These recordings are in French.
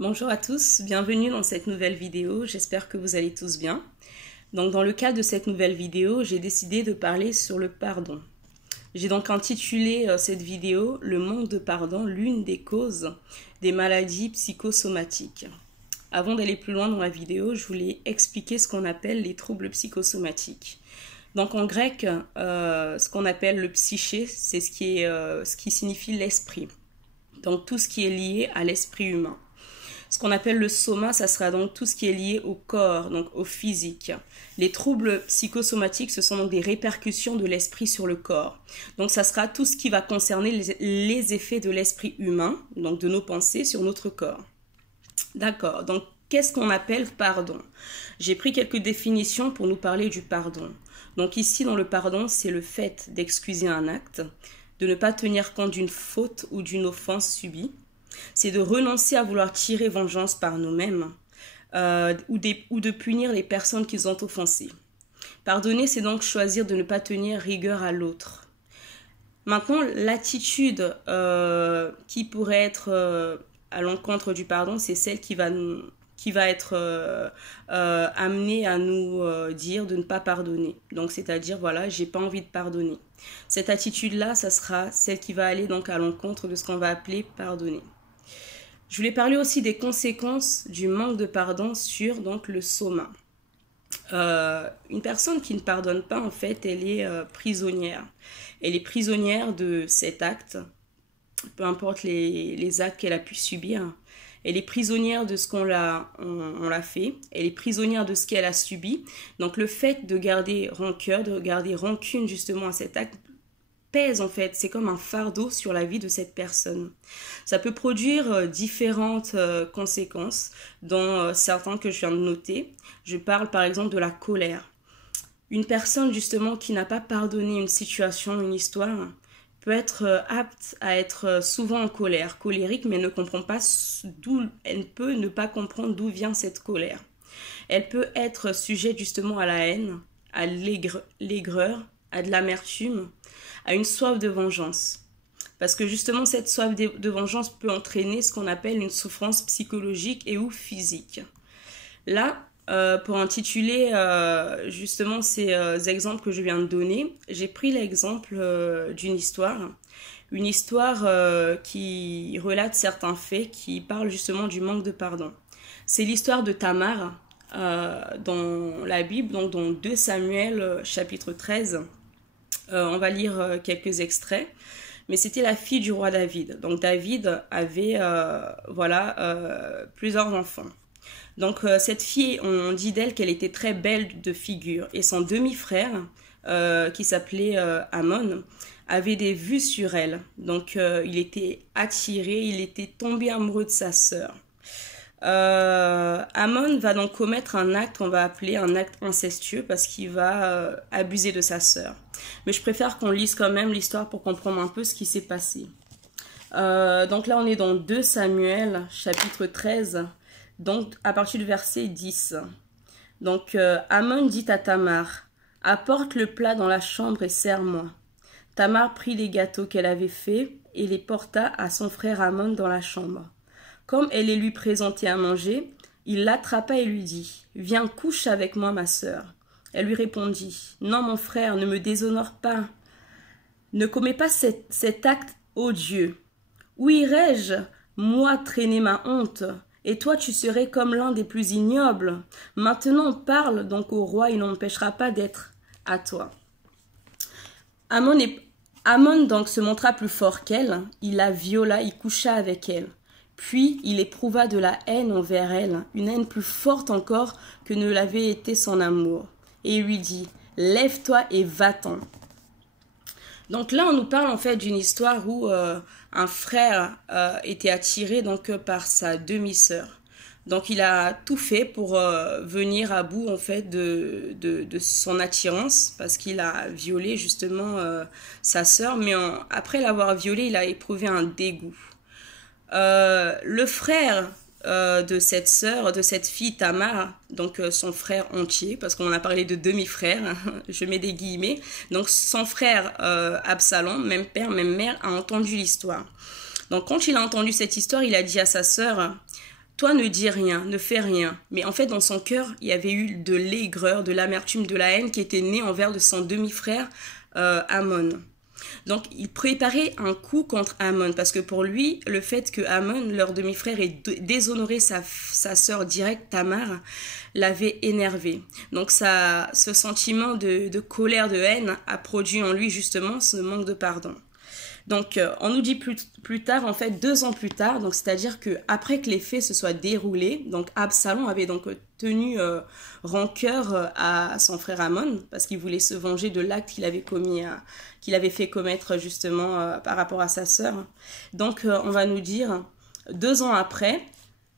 Bonjour à tous, bienvenue dans cette nouvelle vidéo, j'espère que vous allez tous bien. Donc dans le cadre de cette nouvelle vidéo, j'ai décidé de parler sur le pardon. J'ai donc intitulé cette vidéo « Le manque de pardon, l'une des causes des maladies psychosomatiques ». Avant d'aller plus loin dans la vidéo, je voulais expliquer ce qu'on appelle les troubles psychosomatiques. Donc en grec, ce qu'on appelle le psyché, c'est ce qui signifie l'esprit. Donc tout ce qui est lié à l'esprit humain. Ce qu'on appelle le soma, ça sera donc tout ce qui est lié au corps, donc au physique. Les troubles psychosomatiques, ce sont donc des répercussions de l'esprit sur le corps. Donc ça sera tout ce qui va concerner les effets de l'esprit humain, donc de nos pensées sur notre corps. D'accord, donc qu'est-ce qu'on appelle pardon? J'ai pris quelques définitions pour nous parler du pardon. Donc ici, dans le pardon, c'est le fait d'excuser un acte, de ne pas tenir compte d'une faute ou d'une offense subie. C'est de renoncer à vouloir tirer vengeance par nous-mêmes ou de punir les personnes qui nous ont offensés. Pardonner, c'est donc choisir de ne pas tenir rigueur à l'autre. Maintenant, l'attitude qui pourrait être à l'encontre du pardon, c'est celle qui va être amenée à nous dire de ne pas pardonner. Donc, c'est-à-dire, voilà, j'ai pas envie de pardonner. Cette attitude-là, ça sera celle qui va aller donc à l'encontre de ce qu'on va appeler pardonner. Je voulais parler aussi des conséquences du manque de pardon sur donc, le soma. Une personne qui ne pardonne pas, en fait, elle est prisonnière. Elle est prisonnière de cet acte, peu importe les actes qu'elle a pu subir. Elle est prisonnière de ce qu'on l'a fait. Elle est prisonnière de ce qu'elle a subi. Donc le fait de garder rancœur, de garder rancune justement à cet acte, pèse en fait, c'est comme un fardeau sur la vie de cette personne. Ça peut produire différentes conséquences, dont certains que je viens de noter. Je parle par exemple de la colère. Une personne justement qui n'a pas pardonné une situation, une histoire, peut être apte à être souvent en colère, colérique, mais ne comprend pas elle peut ne pas comprendre d'où vient cette colère. Elle peut être sujette justement à la haine, à l'aigreur, à de l'amertume, à une soif de vengeance. Parce que justement, cette soif de vengeance peut entraîner ce qu'on appelle une souffrance psychologique et ou physique. Là, pour intituler justement ces exemples que je viens de donner, j'ai pris l'exemple d'une histoire. Une histoire qui relate certains faits qui parlent justement du manque de pardon. C'est l'histoire de Tamar dans la Bible, donc dans 2 Samuel chapitre 13. On va lire quelques extraits. Mais c'était la fille du roi David. Donc David avait plusieurs enfants. Donc cette fille, on dit d'elle qu'elle était très belle de figure. Et son demi-frère, qui s'appelait Amon, avait des vues sur elle. Donc il était attiré, il était tombé amoureux de sa sœur. Amon va donc commettre un acte qu'on va appeler un acte incestueux parce qu'il va abuser de sa sœur. Mais je préfère qu'on lise quand même l'histoire pour comprendre un peu ce qui s'est passé. Donc là on est dans 2 Samuel chapitre 13, donc à partir du verset 10. Donc Amon dit à Tamar, « Apporte le plat dans la chambre et sers-moi. » Tamar prit les gâteaux qu'elle avait faits et les porta à son frère Amon dans la chambre. Comme elle les lui présentait à manger, il l'attrapa et lui dit « Viens, couche avec moi, ma sœur. » Elle lui répondit « Non, mon frère, ne me déshonore pas. Ne commets pas cet acte odieux. Où irais-je, moi, traîner ma honte? Et toi, tu serais comme l'un des plus ignobles. Maintenant, parle donc au roi, il n'empêchera pas d'être à toi. » Amon donc se montra plus fort qu'elle, il la viola, il coucha avec elle. Puis il éprouva de la haine envers elle, une haine plus forte encore que ne l'avait été son amour. Et il lui dit « Lève-toi et va-t'en. » Donc là, on nous parle en fait d'une histoire où un frère était attiré donc par sa demi-sœur. Donc il a tout fait pour venir à bout en fait de son attirance parce qu'il a violé justement sa sœur. Mais après l'avoir violée, il a éprouvé un dégoût. Le frère de cette sœur, de cette fille Tamar, donc son frère entier, parce qu'on a parlé de demi-frère, je mets des guillemets, donc son frère Absalom, même père, même mère, a entendu l'histoire. Donc quand il a entendu cette histoire, il a dit à sa sœur, toi ne dis rien, ne fais rien. Mais en fait, dans son cœur, il y avait eu de l'aigreur, de l'amertume, de la haine qui était née envers de son demi-frère Amon. Donc, il préparait un coup contre Amon, parce que pour lui, le fait que Amon, leur demi-frère, ait déshonoré sa sœur directe, Tamar, l'avait énervé. Donc, ce sentiment de colère, de haine, a produit en lui justement ce manque de pardon. Donc, on nous dit plus tard, en fait, 2 ans plus tard, donc c'est-à-dire que après que les faits se soient déroulés, donc Absalom avait donc tenu rancœur à son frère Amon parce qu'il voulait se venger de l'acte qu'il avait fait commettre justement par rapport à sa sœur. Donc, on va nous dire 2 ans après,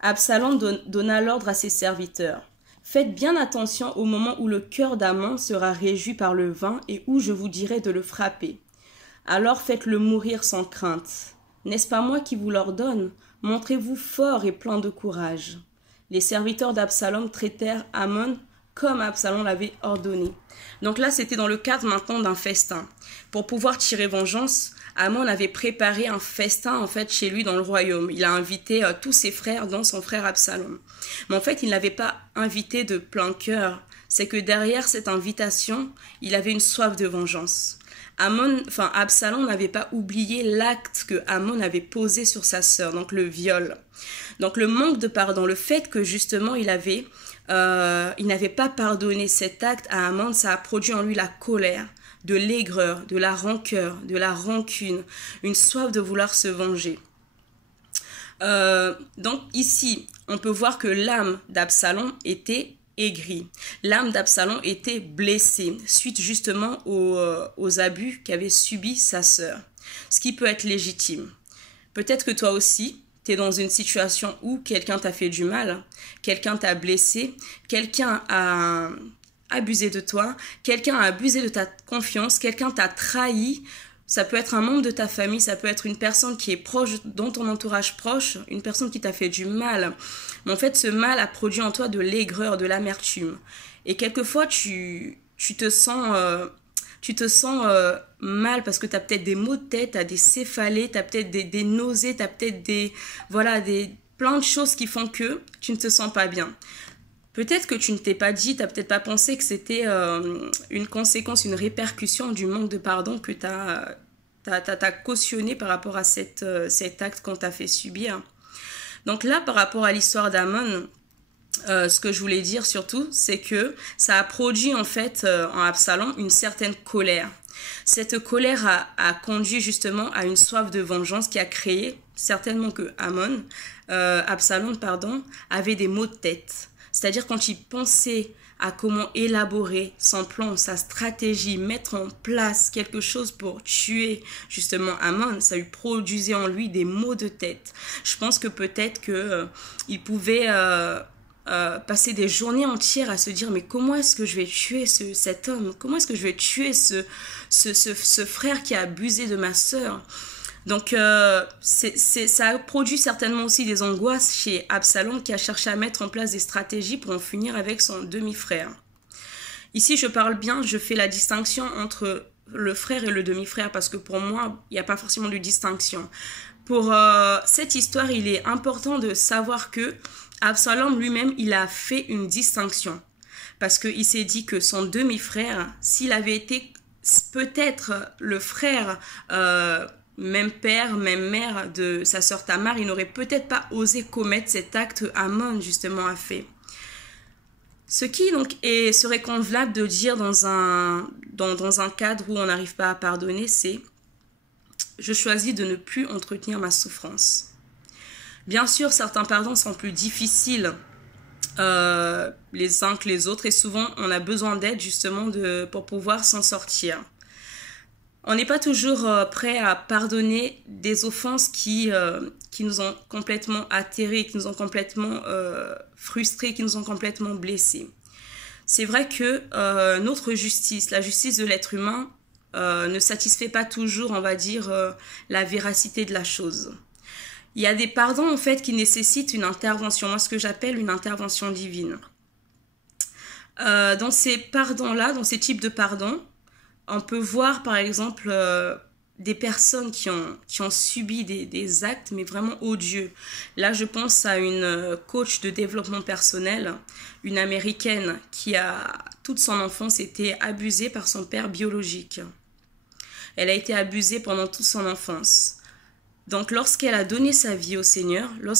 Absalom donna l'ordre à ses serviteurs. Faites bien attention au moment où le cœur d'Amon sera réjoui par le vin et où je vous dirai de le frapper. Alors faites-le mourir sans crainte. N'est-ce pas moi qui vous l'ordonne? Montrez-vous fort et plein de courage. Les serviteurs d'Absalom traitèrent Amon comme Absalom l'avait ordonné. Donc là, c'était dans le cadre maintenant d'un festin. Pour pouvoir tirer vengeance, Amon avait préparé un festin en fait chez lui dans le royaume. Il a invité tous ses frères, dont son frère Absalom. Mais en fait, il n'avait pas invité de plein cœur. C'est que derrière cette invitation, il avait une soif de vengeance. Absalom n'avait pas oublié l'acte que Amon avait posé sur sa sœur, donc le viol. Donc le manque de pardon, le fait que justement il n'avait pas pardonné cet acte à Amon, ça a produit en lui la colère, de l'aigreur, de la rancœur, de la rancune, une soif de vouloir se venger. Donc ici, on peut voir que l'âme d'Absalom était aigri. L'âme d'Absalom était blessée suite justement aux abus qu'avait subi sa sœur. Ce qui peut être légitime. Peut-être que toi aussi, tu es dans une situation où quelqu'un t'a fait du mal, quelqu'un t'a blessé, quelqu'un a abusé de toi, quelqu'un a abusé de ta confiance, quelqu'un t'a trahi. Ça peut être un membre de ta famille, ça peut être une personne qui est proche, dans ton entourage proche, une personne qui t'a fait du mal. Mais en fait, ce mal a produit en toi de l'aigreur, de l'amertume. Et quelquefois, tu te sens mal parce que tu as peut-être des maux de tête, tu as des céphalées, tu as peut-être des nausées, tu as peut-être plein de choses qui font que tu ne te sens pas bien. Peut-être que tu ne t'es pas dit, tu n'as peut-être pas pensé que c'était une conséquence, une répercussion du manque de pardon que tu as cautionné par rapport à cet acte qu'on t'a fait subir. Donc là, par rapport à l'histoire d'Amon, ce que je voulais dire surtout, c'est que ça a produit en fait en Absalom une certaine colère. Cette colère a conduit justement à une soif de vengeance qui a créé certainement que Absalom, avait des maux de tête. C'est-à-dire quand il pensait à comment élaborer son plan, sa stratégie, mettre en place quelque chose pour tuer justement Amon, ça lui produisait en lui des maux de tête. Je pense que peut-être il pouvait passer des journées entières à se dire mais comment est-ce que je vais tuer cet homme? Comment est-ce que je vais tuer ce frère qui a abusé de ma sœur? Donc, ça a produit certainement aussi des angoisses chez Absalom qui a cherché à mettre en place des stratégies pour en finir avec son demi-frère. Ici, je fais la distinction entre le frère et le demi-frère parce que pour moi, il n'y a pas forcément de distinction. Pour cette histoire, il est important de savoir que Absalom lui-même, il a fait une distinction parce qu'il s'est dit que son demi-frère, s'il avait été peut-être le frère... même père, même mère de sa sœur Tamar, il n'aurait peut-être pas osé commettre cet acte Amon justement a fait. Ce qui donc serait convenable de dire dans un cadre où on n'arrive pas à pardonner, c'est « je choisis de ne plus entretenir ma souffrance ». Bien sûr, certains pardons sont plus difficiles les uns que les autres et souvent on a besoin d'aide justement pour pouvoir s'en sortir. On n'est pas toujours prêt à pardonner des offenses qui nous ont complètement atterrés, qui nous ont complètement frustrés, qui nous ont complètement blessés. C'est vrai que notre justice, la justice de l'être humain, ne satisfait pas toujours, on va dire, la véracité de la chose. Il y a des pardons en fait qui nécessitent une intervention, moi ce que j'appelle une intervention divine. Dans ces pardons-là, dans ces types de pardons, on peut voir par exemple des personnes qui ont subi des actes, mais vraiment odieux. Là, je pense à une coach de développement personnel, une Américaine qui a, toute son enfance, été abusée par son père biologique. Elle a été abusée pendant toute son enfance. Donc, lorsqu'elle a donné sa vie au Seigneur, en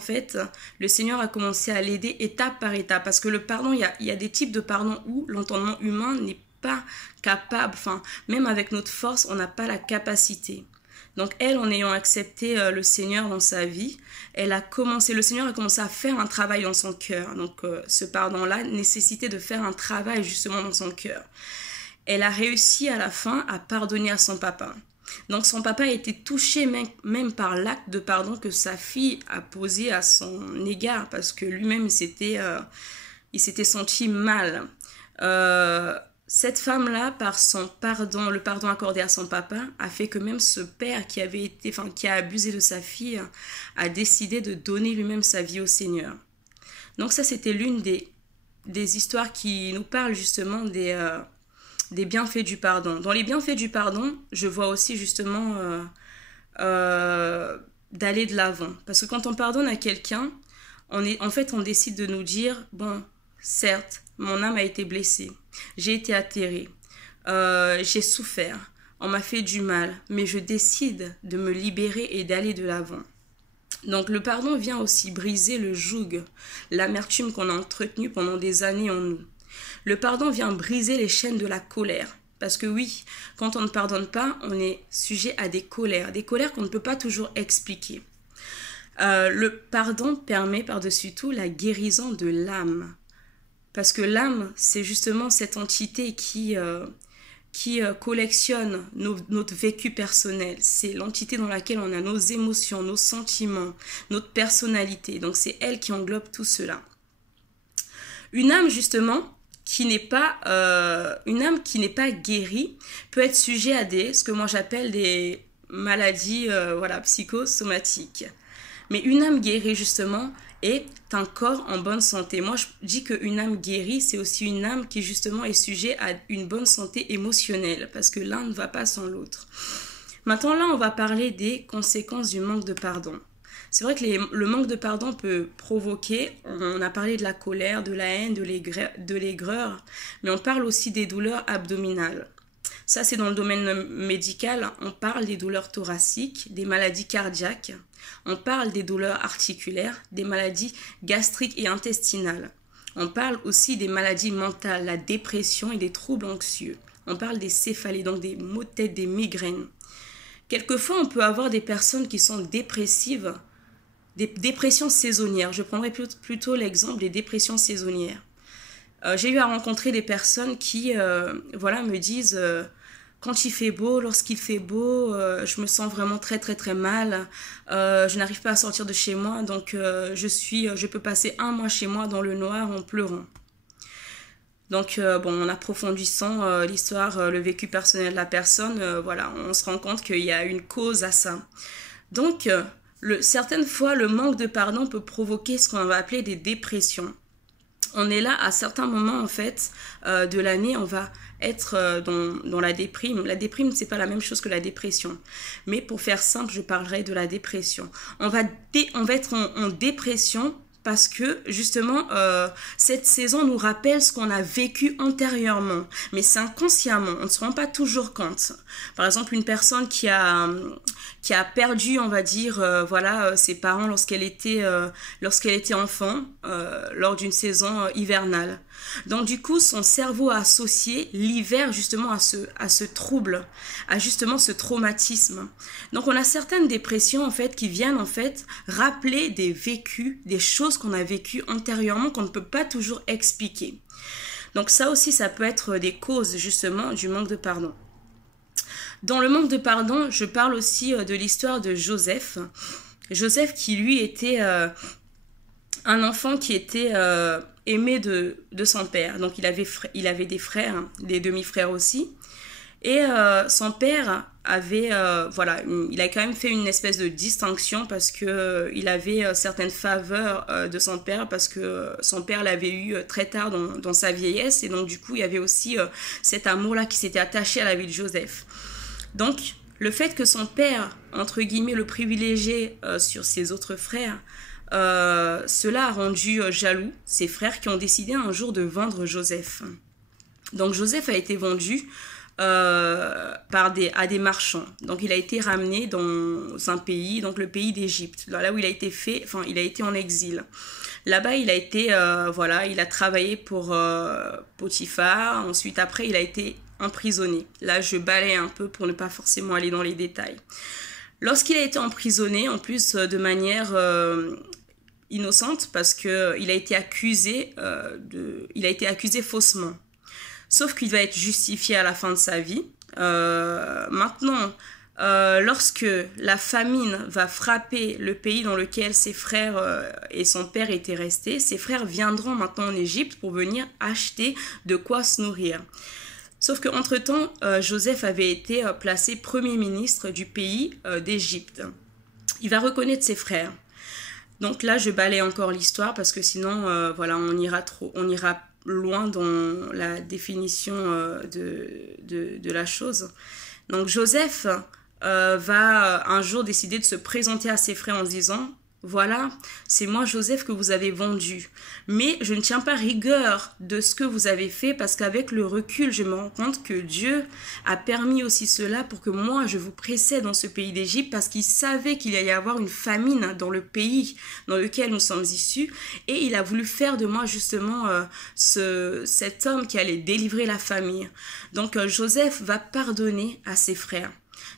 fait, le Seigneur a commencé à l'aider étape par étape. Parce que le pardon, il y a des types de pardon où l'entendement humain n'est pas capable, enfin, même avec notre force, on n'a pas la capacité. Donc, elle, en ayant accepté le Seigneur dans sa vie, le Seigneur a commencé à faire un travail dans son cœur. Donc, ce pardon-là nécessitait de faire un travail justement dans son cœur. Elle a réussi à la fin à pardonner à son papa. Donc son papa a été touché même par l'acte de pardon que sa fille a posé à son égard parce que lui-même il s'était senti mal. Cette femme-là, par le pardon accordé à son papa, a fait que même ce père qui a abusé de sa fille a décidé de donner lui-même sa vie au Seigneur. Donc ça, c'était l'une des histoires qui nous parlent justement des bienfaits du pardon. Dans les bienfaits du pardon, je vois aussi justement d'aller de l'avant. Parce que quand on pardonne à quelqu'un, on décide de nous dire, bon, certes, mon âme a été blessée, j'ai été atterrée, j'ai souffert, on m'a fait du mal, mais je décide de me libérer et d'aller de l'avant. Donc le pardon vient aussi briser le joug, l'amertume qu'on a entretenue pendant des années en nous. Le pardon vient briser les chaînes de la colère. Parce que oui, quand on ne pardonne pas, on est sujet à des colères qu'on ne peut pas toujours expliquer. Le pardon permet par-dessus tout la guérison de l'âme. Parce que l'âme, c'est justement cette entité qui collectionne notre vécu personnel. C'est l'entité dans laquelle on a nos émotions, nos sentiments, notre personnalité. Donc c'est elle qui englobe tout cela. Une âme justement une âme qui n'est pas guérie peut être sujet à ce que moi j'appelle des maladies psychosomatiques. Mais une âme guérie justement est un corps en bonne santé. Moi je dis qu'une âme guérie, c'est aussi une âme qui justement est sujet à une bonne santé émotionnelle parce que l'un ne va pas sans l'autre. Maintenant là, on va parler des conséquences du manque de pardon. C'est vrai que le manque de pardon peut provoquer, on a parlé de la colère, de la haine, de l'aigreur, mais on parle aussi des douleurs abdominales. Ça, c'est dans le domaine médical, on parle des douleurs thoraciques, des maladies cardiaques, on parle des douleurs articulaires, des maladies gastriques et intestinales. On parle aussi des maladies mentales, la dépression et des troubles anxieux. On parle des céphalées, donc des maux de tête, des migraines. Quelquefois, on peut avoir des personnes qui sont dépressives, des dépressions saisonnières. Je prendrai plutôt l'exemple des dépressions saisonnières. J'ai eu à rencontrer des personnes qui me disent quand il fait beau, lorsqu'il fait beau, je me sens vraiment très très très mal. Je n'arrive pas à sortir de chez moi, donc je peux passer 1 mois chez moi dans le noir en pleurant. Donc en approfondissant l'histoire, le vécu personnel de la personne, on se rend compte qu'il y a une cause à ça. Donc certaines fois, le manque de pardon peut provoquer ce qu'on va appeler des dépressions. On est là à certains moments en fait de l'année, on va être dans la déprime. La déprime, c'est pas la même chose que la dépression. Mais pour faire simple, je parlerai de la dépression. On va être en dépression parce que justement cette saison nous rappelle ce qu'on a vécu antérieurement, mais c'est inconsciemment, on ne se rend pas toujours compte. Par exemple, une personne qui a perdu, on va dire, ses parents lorsqu'elle était enfant, lors d'une saison hivernale. Donc du coup, son cerveau a associé l'hiver justement à ce trouble, à justement ce traumatisme. Donc on a certaines dépressions en fait qui viennent en fait rappeler des vécus, des choses qu'on a vécues antérieurement qu'on ne peut pas toujours expliquer. Donc ça aussi, ça peut être des causes justement du manque de pardon. Dans le manque de pardon, je parle aussi de l'histoire de Joseph. Joseph qui lui était un enfant qui était aimé de son père. Donc il avait des frères, des demi-frères aussi. Et son père avait, voilà, il a quand même fait une espèce de distinction parce que il avait certaines faveurs de son père parce que son père l'avait eu très tard dans sa vieillesse et donc du coup il y avait aussi cet amour-là qui s'était attaché à la vie de Joseph. Donc le fait que son père, entre guillemets, le privilégié sur ses autres frères, cela a rendu jaloux ses frères qui ont décidé un jour de vendre Joseph. Donc Joseph a été vendu à des marchands. Donc il a été ramené dans un pays, donc le pays d'Égypte, là où il a été fait, enfin il a été en exil. Là-bas il a été, voilà, il a travaillé pour Potiphar. Ensuite après il a été emprisonné. Là je balaye un peu pour ne pas forcément aller dans les détails. Lorsqu'il a été emprisonné, en plus de manière innocente, parce que il a été accusé faussement. Sauf qu'il va être justifié à la fin de sa vie. Maintenant, lorsque la famine va frapper le pays dans lequel ses frères et son père étaient restés, ses frères viendront maintenant en Égypte pour venir acheter de quoi se nourrir. Sauf qu'entre-temps, Joseph avait été placé premier ministre du pays d'Égypte. Il va reconnaître ses frères. Donc là, je balaye encore l'histoire parce que sinon, voilà, on ira loin dans la définition de la chose. Donc Joseph va un jour décider de se présenter à ses frères en disant « Voilà, c'est moi Joseph que vous avez vendu. Mais je ne tiens pas rigueur de ce que vous avez fait parce qu'avec le recul, je me rends compte que Dieu a permis aussi cela pour que moi, je vous précède dans ce pays d'Égypte parce qu'il savait qu'il allait y avoir une famine dans le pays dans lequel nous sommes issus et il a voulu faire de moi justement cet homme qui allait délivrer la famille. Donc Joseph va pardonner à ses frères.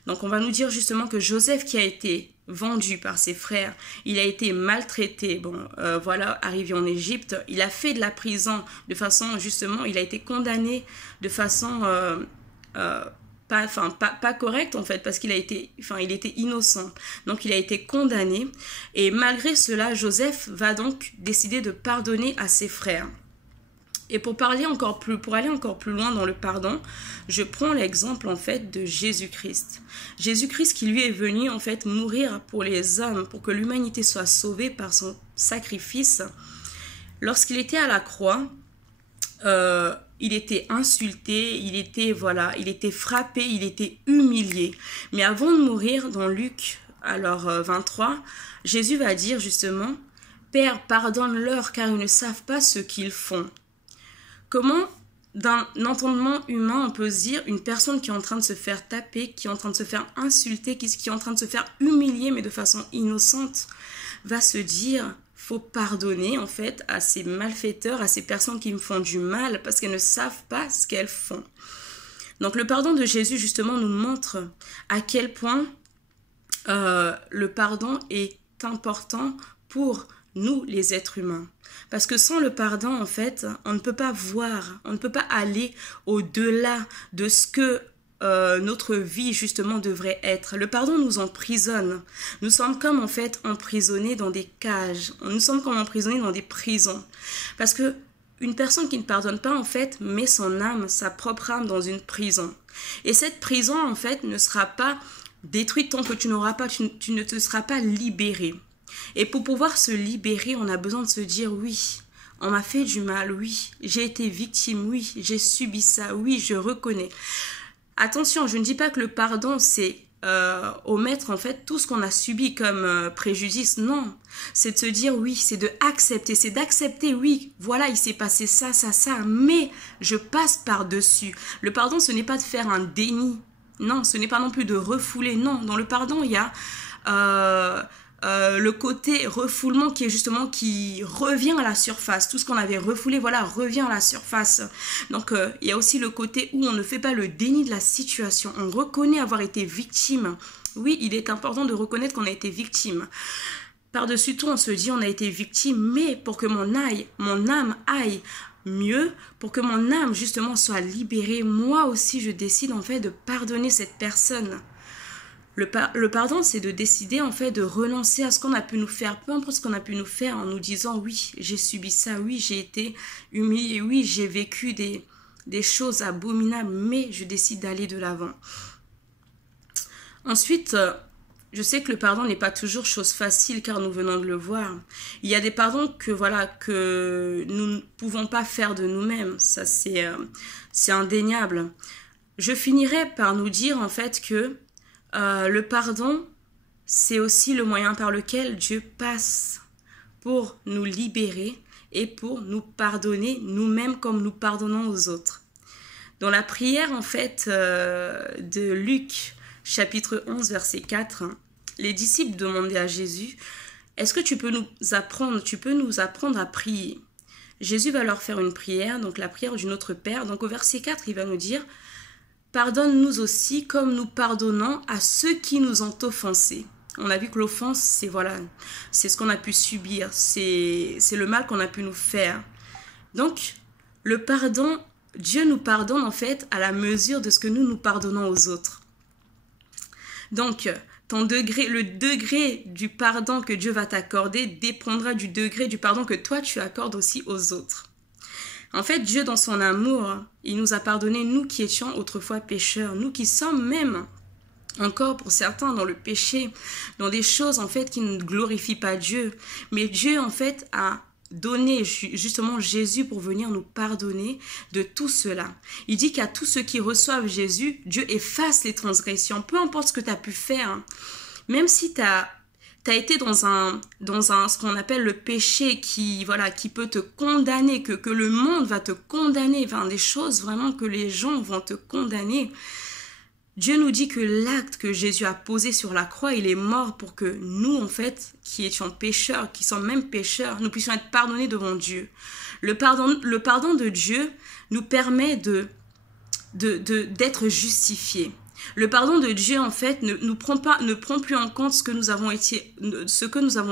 Donc on va nous dire justement que Joseph qui a été vendu par ses frères, il a été maltraité, bon voilà, arrivé en Égypte, il a fait de la prison de façon justement, il a été condamné de façon pas correcte en fait, parce qu'il a été, il était innocent, donc il a été condamné et malgré cela, Joseph va donc décider de pardonner à ses frères. Et pour aller encore plus loin dans le pardon, je prends l'exemple en fait de Jésus-Christ. Jésus-Christ qui lui est venu en fait mourir pour les hommes, pour que l'humanité soit sauvée par son sacrifice. Lorsqu'il était à la croix, il était insulté, il était frappé, il était humilié. Mais avant de mourir, dans Luc, alors 23, Jésus va dire justement « Père, pardonne-leur car ils ne savent pas ce qu'ils font ». Comment, d'un entendement humain, on peut se dire une personne qui est en train de se faire taper, qui est en train de se faire insulter, qui est en train de se faire humilier, mais de façon innocente, va se dire faut pardonner en fait à ces malfaiteurs, à ces personnes qui me font du mal parce qu'elles ne savent pas ce qu'elles font. Donc le pardon de Jésus justement nous montre à quel point le pardon est important pour nous les êtres humains. Parce que sans le pardon, en fait, on ne peut pas voir, on ne peut pas aller au-delà de ce que notre vie, justement, devrait être. Le pardon nous emprisonne. Nous sommes comme, en fait, emprisonnés dans des cages. Nous sommes comme emprisonnés dans des prisons. Parce que une personne qui ne pardonne pas, en fait, met son âme, sa propre âme dans une prison. Et cette prison, en fait, ne sera pas détruite tant que tu ne te seras pas libéré. Et pour pouvoir se libérer, on a besoin de se dire oui, on m'a fait du mal, oui, j'ai été victime, oui, j'ai subi ça, oui, je reconnais. Attention, je ne dis pas que le pardon, c'est omettre en fait tout ce qu'on a subi comme préjudice, non. C'est de se dire oui, c'est d'accepter, oui, voilà, il s'est passé ça, mais je passe par-dessus. Le pardon, ce n'est pas de faire un déni, non, ce n'est pas non plus de refouler, non. Dans le pardon, il y a le côté refoulement qui est justement qui revient à la surface. Tout ce qu'on avait refoulé, voilà, revient à la surface. Donc il y a aussi le côté où on ne fait pas le déni de la situation. On reconnaît avoir été victime. Oui, il est important de reconnaître qu'on a été victime. Par-dessus tout, on se dit on a été victime, mais pour que mon âme aille mieux, pour que mon âme justement soit libérée, moi aussi je décide en fait de pardonner cette personne. Le pardon, c'est de décider en fait de renoncer à ce qu'on a pu nous faire, peu importe ce qu'on a pu nous faire, en nous disant oui, j'ai subi ça, oui, j'ai été humilié, oui, j'ai vécu des choses abominables, mais je décide d'aller de l'avant. Ensuite, je sais que le pardon n'est pas toujours chose facile car nous venons de le voir. Il y a des pardons que nous ne pouvons pas faire de nous-mêmes. Ça, c'est indéniable. Je finirai par nous dire en fait que le pardon, c'est aussi le moyen par lequel Dieu passe pour nous libérer et pour nous pardonner nous-mêmes comme nous pardonnons aux autres. Dans la prière en fait de Luc, chapitre 11, verset 4, les disciples demandaient à Jésus, « Est-ce que tu peux nous apprendre à prier ?» Jésus va leur faire une prière, donc la prière du Notre Père. Donc au verset 4, il va nous dire, « Pardonne-nous aussi comme nous pardonnons à ceux qui nous ont offensés. » On a vu que l'offense, c'est ce qu'on a pu subir, c'est le mal qu'on a pu nous faire. Donc, le pardon, Dieu nous pardonne en fait à la mesure de ce que nous pardonnons aux autres. Donc, le degré du pardon que Dieu va t'accorder dépendra du degré du pardon que toi tu accordes aussi aux autres. En fait, Dieu dans son amour, il nous a pardonné, nous qui étions autrefois pécheurs, nous qui sommes même encore pour certains dans le péché, dans des choses en fait qui ne glorifient pas Dieu. Mais Dieu en fait a donné justement Jésus pour venir nous pardonner de tout cela. Il dit qu'à tous ceux qui reçoivent Jésus, Dieu efface les transgressions, peu importe ce que tu as pu faire. Même si tu as été dans ce qu'on appelle le péché qui peut te condamner, que le monde va te condamner, des choses vraiment que les gens vont te condamner. Dieu nous dit que l'acte que Jésus a posé sur la croix, il est mort pour que nous, en fait, qui étions pécheurs, qui sommes même pécheurs, nous puissions être pardonnés devant Dieu. Le pardon de Dieu nous permet d'être justifiés. Le pardon de Dieu, en fait, ne prend plus en compte ce que nous avons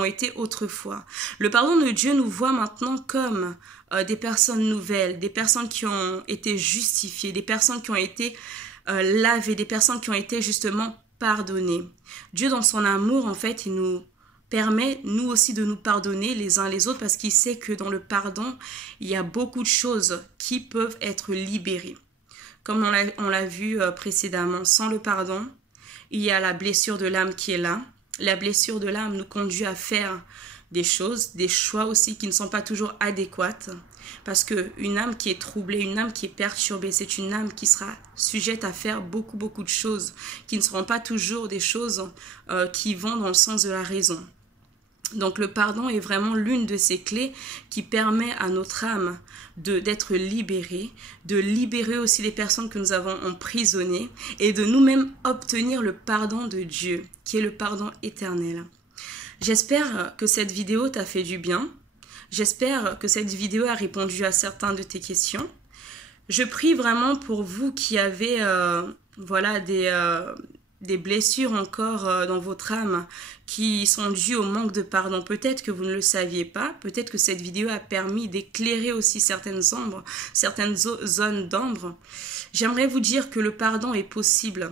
été autrefois. Le pardon de Dieu nous voit maintenant comme des personnes nouvelles, des personnes qui ont été justifiées, des personnes qui ont été lavées, des personnes qui ont été justement pardonnées. Dieu, dans son amour, en fait, il nous permet, nous aussi, de nous pardonner les uns les autres parce qu'il sait que dans le pardon, il y a beaucoup de choses qui peuvent être libérées. Comme on l'a vu précédemment, sans le pardon, il y a la blessure de l'âme qui est là. La blessure de l'âme nous conduit à faire des choses, des choix aussi qui ne sont pas toujours adéquates. Parce qu'une âme qui est troublée, une âme qui est perturbée, c'est une âme qui sera sujette à faire beaucoup de choses, qui ne seront pas toujours des choses qui vont dans le sens de la raison. Donc le pardon est vraiment l'une de ces clés qui permet à notre âme d'être libérée, de libérer aussi les personnes que nous avons emprisonnées et de nous-mêmes obtenir le pardon de Dieu, qui est le pardon éternel. J'espère que cette vidéo t'a fait du bien. J'espère que cette vidéo a répondu à certaines de tes questions. Je prie vraiment pour vous qui avez des blessures encore dans votre âme qui sont dues au manque de pardon. Peut-être que vous ne le saviez pas. Peut-être que cette vidéo a permis d'éclairer aussi certaines zones d'ombre. J'aimerais vous dire que le pardon est possible.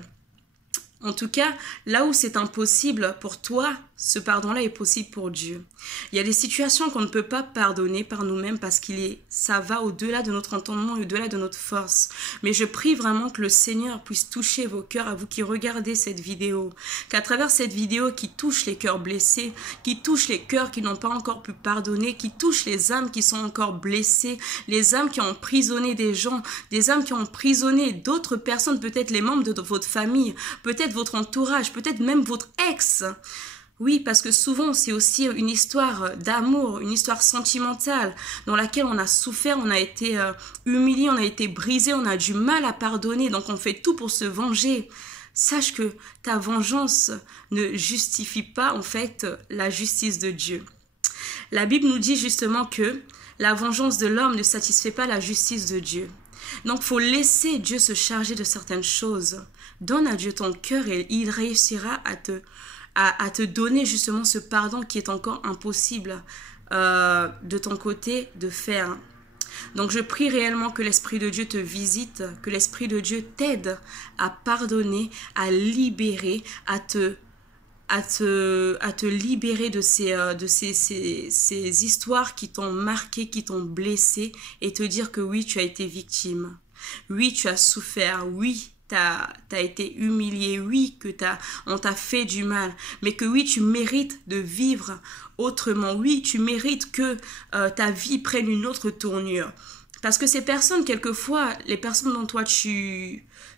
En tout cas, là où c'est impossible pour toi, ce pardon-là est possible pour Dieu. Il y a des situations qu'on ne peut pas pardonner par nous-mêmes parce ça va au-delà de notre entendement et au-delà de notre force. Mais je prie vraiment que le Seigneur puisse toucher vos cœurs, à vous qui regardez cette vidéo. Qu'à travers cette vidéo qui touche les cœurs blessés, qui touche les cœurs qui n'ont pas encore pu pardonner, qui touche les âmes qui sont encore blessées, les âmes qui ont emprisonné des gens, des âmes qui ont emprisonné d'autres personnes, peut-être les membres de votre famille, peut-être votre entourage, peut-être même votre ex. Oui, parce que souvent, c'est aussi une histoire d'amour, une histoire sentimentale dans laquelle on a souffert, on a été humilié, on a été brisé, on a du mal à pardonner, donc on fait tout pour se venger. Sache que ta vengeance ne justifie pas, en fait, la justice de Dieu. La Bible nous dit justement que la vengeance de l'homme ne satisfait pas la justice de Dieu. Donc, il faut laisser Dieu se charger de certaines choses. Donne à Dieu ton cœur et il réussira à te donner justement ce pardon qui est encore impossible de ton côté de faire. Donc je prie réellement que l'Esprit de Dieu te visite, que l'Esprit de Dieu t'aide à pardonner, à libérer, à te libérer de ces histoires qui t'ont marqué, qui t'ont blessé et te dire que oui, tu as été victime. Oui, tu as souffert. Oui, t'as été humilié. Oui, on t'a fait du mal. Mais que oui, tu mérites de vivre autrement. Oui, tu mérites que ta vie prenne une autre tournure. Parce que ces personnes, quelquefois, les personnes dont toi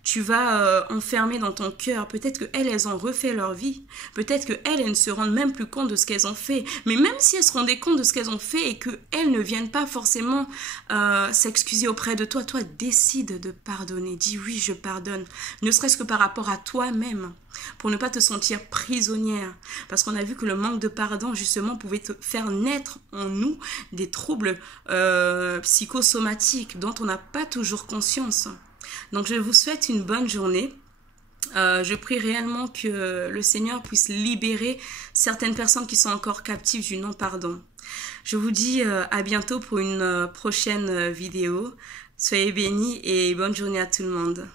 tu vas enfermer dans ton cœur, peut-être qu'elles ont refait leur vie. Peut-être qu'elles ne se rendent même plus compte de ce qu'elles ont fait. Mais même si elles se rendaient compte de ce qu'elles ont fait et qu'elles ne viennent pas forcément s'excuser auprès de toi, toi, décide de pardonner. Dis oui, je pardonne. Ne serait-ce que par rapport à toi-même, pour ne pas te sentir prisonnière. Parce qu'on a vu que le manque de pardon, justement, pouvait te faire naître en nous des troubles psychosomatiques dont on n'a pas toujours conscience. Donc je vous souhaite une bonne journée. Je prie réellement que le Seigneur puisse libérer certaines personnes qui sont encore captives du non-pardon. Je vous dis à bientôt pour une prochaine vidéo. Soyez bénis et bonne journée à tout le monde.